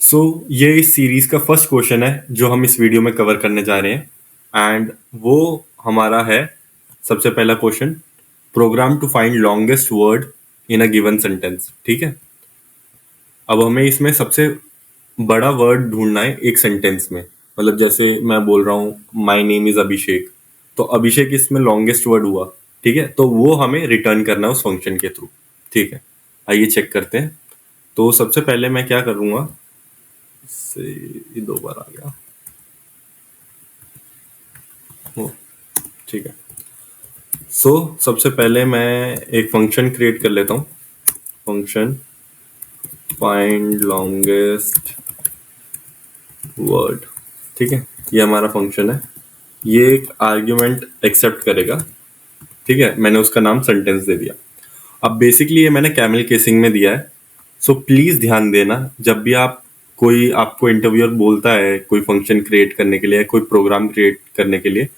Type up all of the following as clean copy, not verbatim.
ये इस सीरीज का फर्स्ट क्वेश्चन है जो हम इस वीडियो में कवर करने जा रहे हैं एंड वो हमारा है सबसे पहला question, program to find longest word in a given sentence. ठीक है, अब हमें इसमें सबसे बड़ा वर्ड ढूंढना है एक सेंटेंस में। मतलब जैसे मैं बोल रहा हूँ माई नेम इज अभिषेक, तो अभिषेक इसमें लॉन्गेस्ट वर्ड हुआ। ठीक है, तो वो हमें रिटर्न करना है उस फंक्शन के थ्रू। ठीक है, आइए चेक करते हैं। तो सबसे पहले मैं क्या करूँगा, से ये 2 बार आ गया। ओ, ठीक है। सबसे पहले मैं एक फंक्शन क्रिएट कर लेता हूँ, फंक्शन फाइंड लॉन्गेस्ट वर्ड। ठीक है, ये हमारा फंक्शन है। ये एक आर्ग्यूमेंट एक्सेप्ट करेगा। ठीक है, मैंने उसका नाम सेंटेंस दे दिया। अब बेसिकली ये मैंने कैमल केसिंग में दिया है। प्लीज ध्यान देना, जब भी कोई आपको इंटरव्यूअर बोलता है कोई फंक्शन क्रिएट करने के लिए, कोई प्रोग्राम क्रिएट करने के लिए,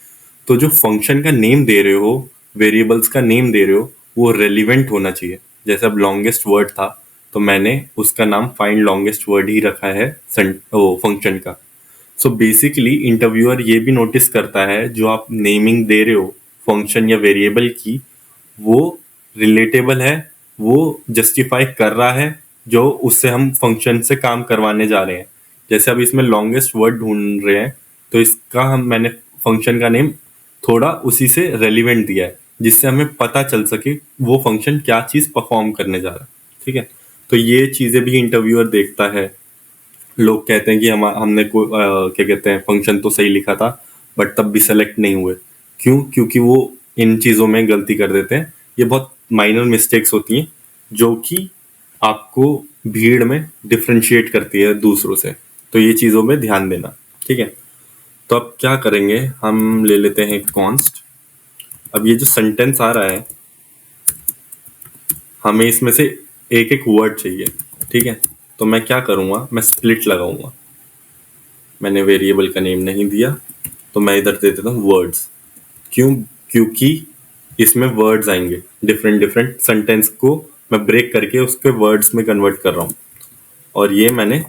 तो जो फंक्शन का नेम दे रहे हो, वेरिएबल्स का नेम दे रहे हो, वो रेलिवेंट होना चाहिए। जैसे अब लॉन्गेस्ट वर्ड था, तो मैंने उसका नाम फाइंड लॉन्गेस्ट वर्ड ही रखा है फंक्शन का। बेसिकली इंटरव्यूअर ये भी नोटिस करता है जो आप नेमिंग दे रहे हो फंक्शन या वेरिएबल की, वो रिलेटेबल है, वो जस्टिफाई कर रहा है जो उससे हम फंक्शन से काम करवाने जा रहे हैं। जैसे अब इसमें लॉन्गेस्ट वर्ड ढूंढ रहे हैं, तो इसका हम मैंने फंक्शन का नेम थोड़ा उसी से रेलिवेंट दिया है, जिससे हमें पता चल सके वो फंक्शन क्या चीज़ परफॉर्म करने जा रहा है। ठीक है, तो ये चीज़ें भी इंटरव्यूअर देखता है। लोग कहते हैं कि हमने क्या कहते हैं फंक्शन तो सही लिखा था, बट तब भी सेलेक्ट नहीं हुए। क्यों? क्योंकि वो इन चीज़ों में गलती कर देते हैं। ये बहुत माइनर मिस्टेक्स होती हैं जो कि आपको भीड़ में डिफ्रेंशिएट करती है दूसरों से। तो ये चीज़ों में ध्यान देना। ठीक है, तो अब क्या करेंगे, हम ले लेते हैं कॉन्स्ट। अब ये जो सेंटेंस आ रहा है, हमें इसमें से एक एक वर्ड चाहिए। ठीक है, तो मैं क्या करूँगा, मैं स्प्लिट लगाऊंगा। मैंने वेरिएबल का नेम नहीं दिया, तो मैं इधर दे देता हूँ वर्ड्स। क्यों? क्योंकि इसमें वर्ड्स आएंगे, डिफरेंट डिफरेंट सेंटेंस को मैं ब्रेक करके उसके वर्ड्स में कन्वर्ट कर रहा हूँ, और ये मैंने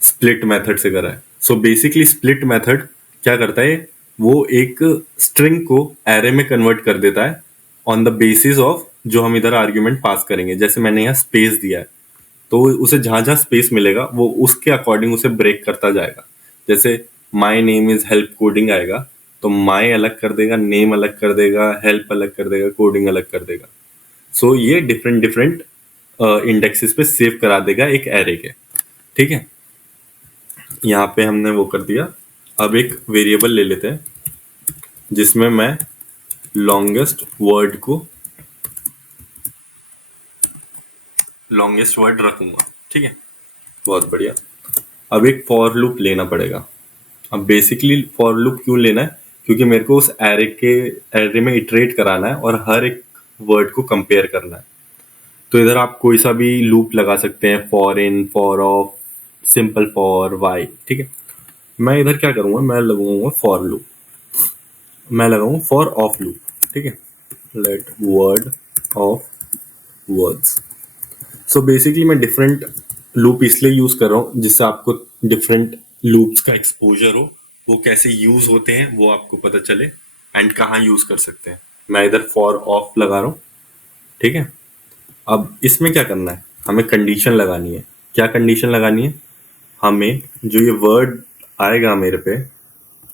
स्प्लिट मेथड से करा है। बेसिकली स्प्लिट मेथड क्या करता है, वो एक स्ट्रिंग को एरे में कन्वर्ट कर देता है ऑन द बेसिस ऑफ जो हम इधर आर्ग्यूमेंट पास करेंगे। जैसे मैंने यहाँ स्पेस दिया है, तो उसे जहां जहां स्पेस मिलेगा वो उसके अकॉर्डिंग उसे ब्रेक करता जाएगा। जैसे my name is help coding आएगा, तो माई अलग कर देगा, नेम अलग कर देगा, हेल्प अलग कर देगा, कोडिंग अलग कर देगा। ये डिफरेंट डिफरेंट इंडेक्सेस पे सेव करा देगा एक एरे के। ठीक है, यहाँ पे हमने वो कर दिया। अब एक वेरिएबल ले लेते हैं जिसमें मैं लॉन्गेस्ट वर्ड रखूंगा। ठीक है, बहुत बढ़िया। अब एक फॉर लूप लेना पड़ेगा। अब बेसिकली फॉर लूप क्यों लेना है, क्योंकि मेरे को उस एरे में इटरेट कराना है और हर एक वर्ड को कंपेयर करना है। तो इधर आप कोई सा भी लूप लगा सकते हैं, for in, for of, simple for, while. ठीक है, मैं इधर क्या करूंगा, मैं लगाऊंगा फॉर लूप, मैं लगाऊंगा फॉर ऑफ लूप। ठीक है, let word of words. Basically मैं डिफरेंट लूप इसलिए यूज कर रहा हूँ जिससे आपको डिफरेंट लूप्स का एक्सपोजर हो, वो कैसे यूज होते हैं वो आपको पता चले, एंड कहाँ यूज कर सकते हैं। मैं इधर फॉर ऑफ लगा रहा हूँ। ठीक है, अब इसमें क्या करना है, हमें कंडीशन लगानी है। क्या कंडीशन लगानी है, हमें जो ये वर्ड आएगा मेरे पे,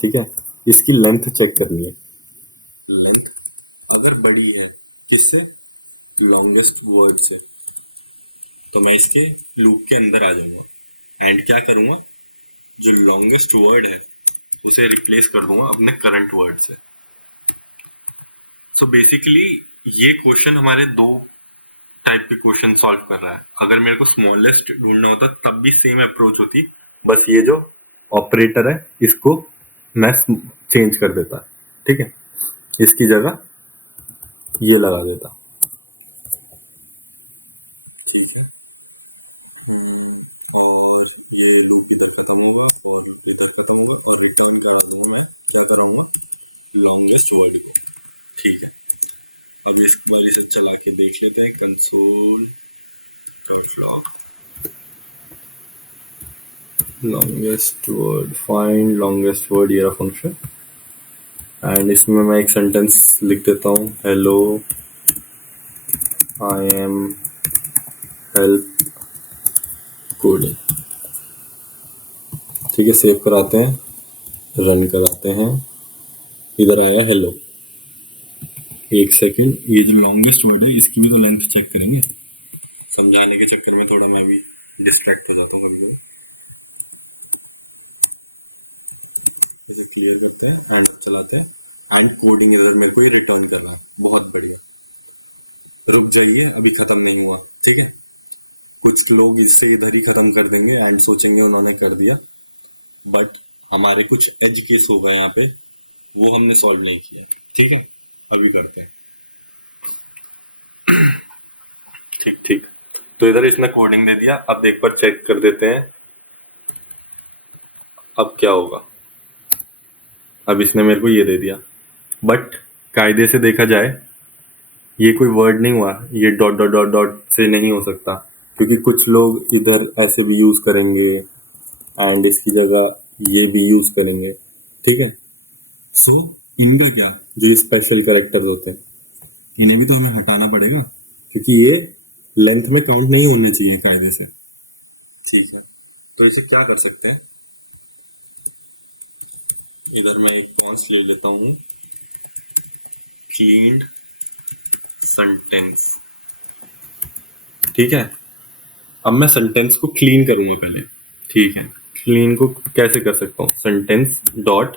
ठीक है, इसकी लेंथ चेक करनी है। लेंथ अगर बड़ी है, किससे, लॉन्गेस्ट वर्ड से, तो मैं इसके लूप के अंदर आ जाऊंगा एंड क्या करूंगा, जो लॉन्गेस्ट वर्ड है उसे रिप्लेस कर दूंगा अपने करंट वर्ड से। बेसिकली ये क्वेश्चन हमारे दो टाइप के क्वेश्चन सॉल्व कर रहा है। अगर मेरे को स्मॉलेस्ट ढूंढना होता तब भी सेम अप्रोच होती, बस ये जो ऑपरेटर है इसको मैं चेंज कर देता। ठीक है, इसकी जगह ये लगा देता। ठीक है, और ये लूप इधर खत्म होगा और लूप इधर खत्म होगा, और रिटर्न करा दूंगा मैं, क्या कराऊंगा, लॉन्गेस्ट वर्ड को। ठीक है, अब इस बार इसे चला के देख लेते हैं, console dot log. Longest word, find longest word, ये रहा फंक्शन। एंड इसमें मैं एक सेंटेंस लिख देता हूँ, hello I am help coding. ठीक है, सेव कराते हैं, रन कराते हैं, इधर आया हेलो। एक सेकंड, ये जो लॉन्गेस्ट वर्ड है इसकी भी तो लेंथ चेक करेंगे। समझाने के चक्कर में थोड़ा मैं भी डिस्ट्रैक्ट हो जाता हूँ कभी। इसे क्लियर करते हैं एंड चलाते हैं, एंड कोडिंग एरर मेरे को ये रिटर्न कर रहा है, बहुत बढ़िया। रुक जाइए, अभी खत्म नहीं हुआ, ठीक है। कुछ लोग इससे इधर ही खत्म कर देंगे एंड सोचेंगे उन्होंने कर दिया, बट हमारे कुछ एज केस होगा यहाँ पे, वो हमने सॉल्व नहीं किया, ठीक है। अभी करते हैं। ठीक ठीक, तो इधर इसने कोडिंग दे दिया, अब एक बार चेक कर देते हैं अब क्या होगा। अब इसने मेरे को ये दे दिया, बट कायदे से देखा जाए ये कोई वर्ड नहीं हुआ, ये डॉट डॉट डॉट डॉट से नहीं हो सकता, क्योंकि कुछ लोग इधर ऐसे भी यूज करेंगे एंड इसकी जगह ये भी यूज करेंगे, ठीक है। सो इनका क्या, जो ये स्पेशल कैरेक्टर्स होते हैं इन्हें भी तो हमें हटाना पड़ेगा, क्योंकि ये लेंथ में काउंट नहीं होने चाहिए कायदे से। ठीक है, तो इसे क्या कर सकते हैं, इधर मैं एक पॉइंट ले लेता हूँ, क्लीन्ड सेंटेंस, ठीक है। अब मैं सेंटेंस को क्लीन करूंगा पहले, ठीक है। क्लीन को कैसे कर सकता हूँ, सेंटेंस डॉट,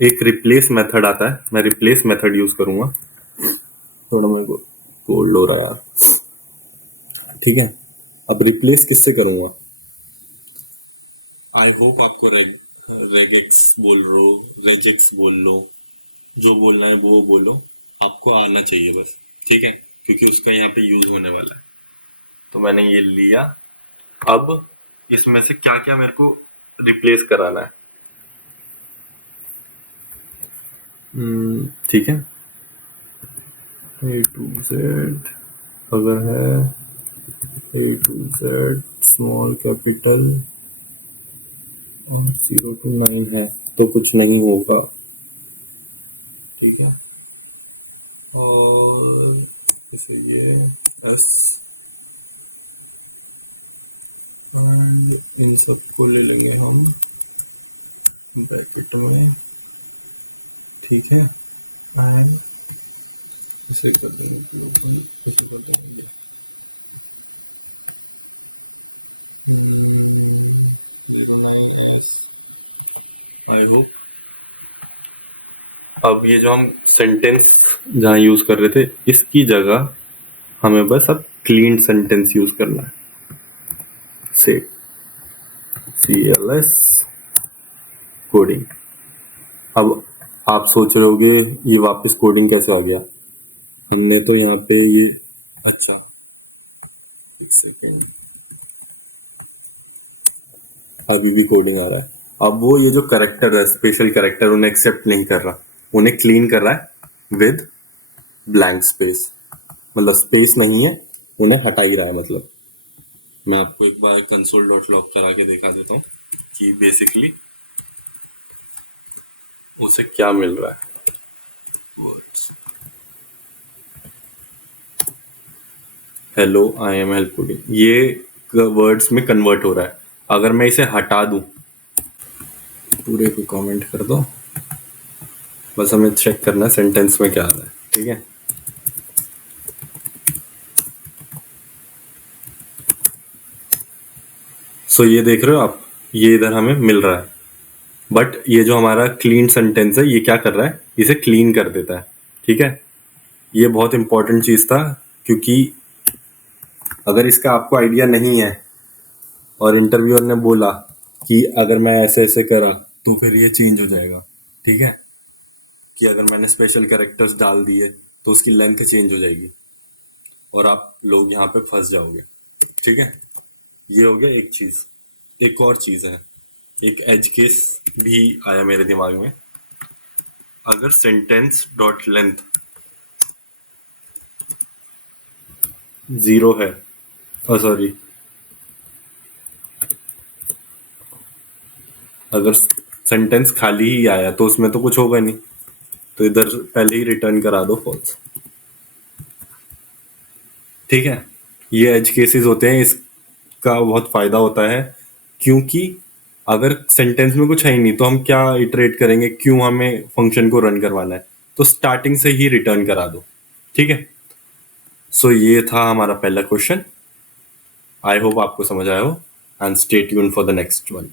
एक रिप्लेस मेथड आता है, मैं रिप्लेस मेथड यूज करूंगा। थोड़ा मेरे को कोल्ड हो रहा है यार, ठीक है। अब रिप्लेस किससे करूंगा, आई होप आपको रेगेक्स बोल रो, रेजेक्स बोल लो, जो बोलना है वो बोलो, आपको आना चाहिए बस, ठीक है, क्योंकि उसका यहाँ पे यूज होने वाला है। तो मैंने ये लिया, अब इसमें से क्या क्या मेरे को रिप्लेस कराना है, ठीक है। ए टू जेड अगर है, A to Z small capital 0 to 9 है तो कुछ नहीं होगा, ठीक है। और जैसे ये एस, इन सबको ले लेंगे हम ब्रैकेट में, ठीक है। एंड इसे कर देंगे, इसे कर देंगे, आई होप। अब ये जो हम सेंटेंस जहाँ यूज कर रहे थे इसकी जगह हमें बस अब क्लीन सेंटेंस यूज करना है, से CLS कोडिंग। अब आप सोच रहे होगे ये वापस कोडिंग कैसे आ गया, हमने तो यहाँ पे ये, अच्छा एक सेकेंड, अभी भी कोडिंग आ रहा है। अब वो ये जो करेक्टर है, स्पेशल करेक्टर, उन्हें एक्सेप्ट नहीं कर रहा, उन्हें क्लीन कर रहा है विद ब्लैंक स्पेस, मतलब स्पेस नहीं है, उन्हें हटा ही रहा है। मतलब मैं आपको एक बार कंसोल डॉट लॉग करा के दिखा देता हूँ कि बेसिकली उसे क्या मिल रहा है, words hello I am help coding, ये वर्ड्स में कन्वर्ट हो रहा है। अगर मैं इसे हटा दूं, पूरे को कमेंट कर दो, बस हमें चेक करना है सेंटेंस में क्या आ रहा है, ठीक है। सो ये देख रहे हो आप, ये इधर हमें मिल रहा है, बट ये जो हमारा क्लीन सेंटेंस है ये क्या कर रहा है, इसे क्लीन कर देता है, ठीक है। ये बहुत इंपॉर्टेंट चीज था, क्योंकि अगर इसका आपको आइडिया नहीं है और इंटरव्यूअर ने बोला कि अगर मैं ऐसे ऐसे करा तो फिर ये चेंज हो जाएगा, ठीक है। कि अगर मैंने स्पेशल कैरेक्टर्स डाल दिए तो उसकी लेंथ चेंज हो जाएगी और आप लोग यहाँ पे फंस जाओगे, ठीक है। ये हो गया एक चीज। एक और चीज है, एक एज केस भी आया मेरे दिमाग में। अगर सेंटेंस डॉट लेंथ 0 है, सॉरी अगर सेंटेंस खाली ही आया तो उसमें तो कुछ होगा नहीं, तो इधर पहले ही रिटर्न करा दो फॉल्स। ठीक है, ये एज केसेस होते हैं, इसका बहुत फायदा होता है, क्योंकि अगर सेंटेंस में कुछ है ही नहीं तो हम क्या इटरेट करेंगे, क्यों हमें फंक्शन को रन करवाना है, तो स्टार्टिंग से ही रिटर्न करा दो। ठीक है, सो ये था हमारा पहला क्वेश्चन। आई होप आपको समझ आया हो, and stay tune for the next one.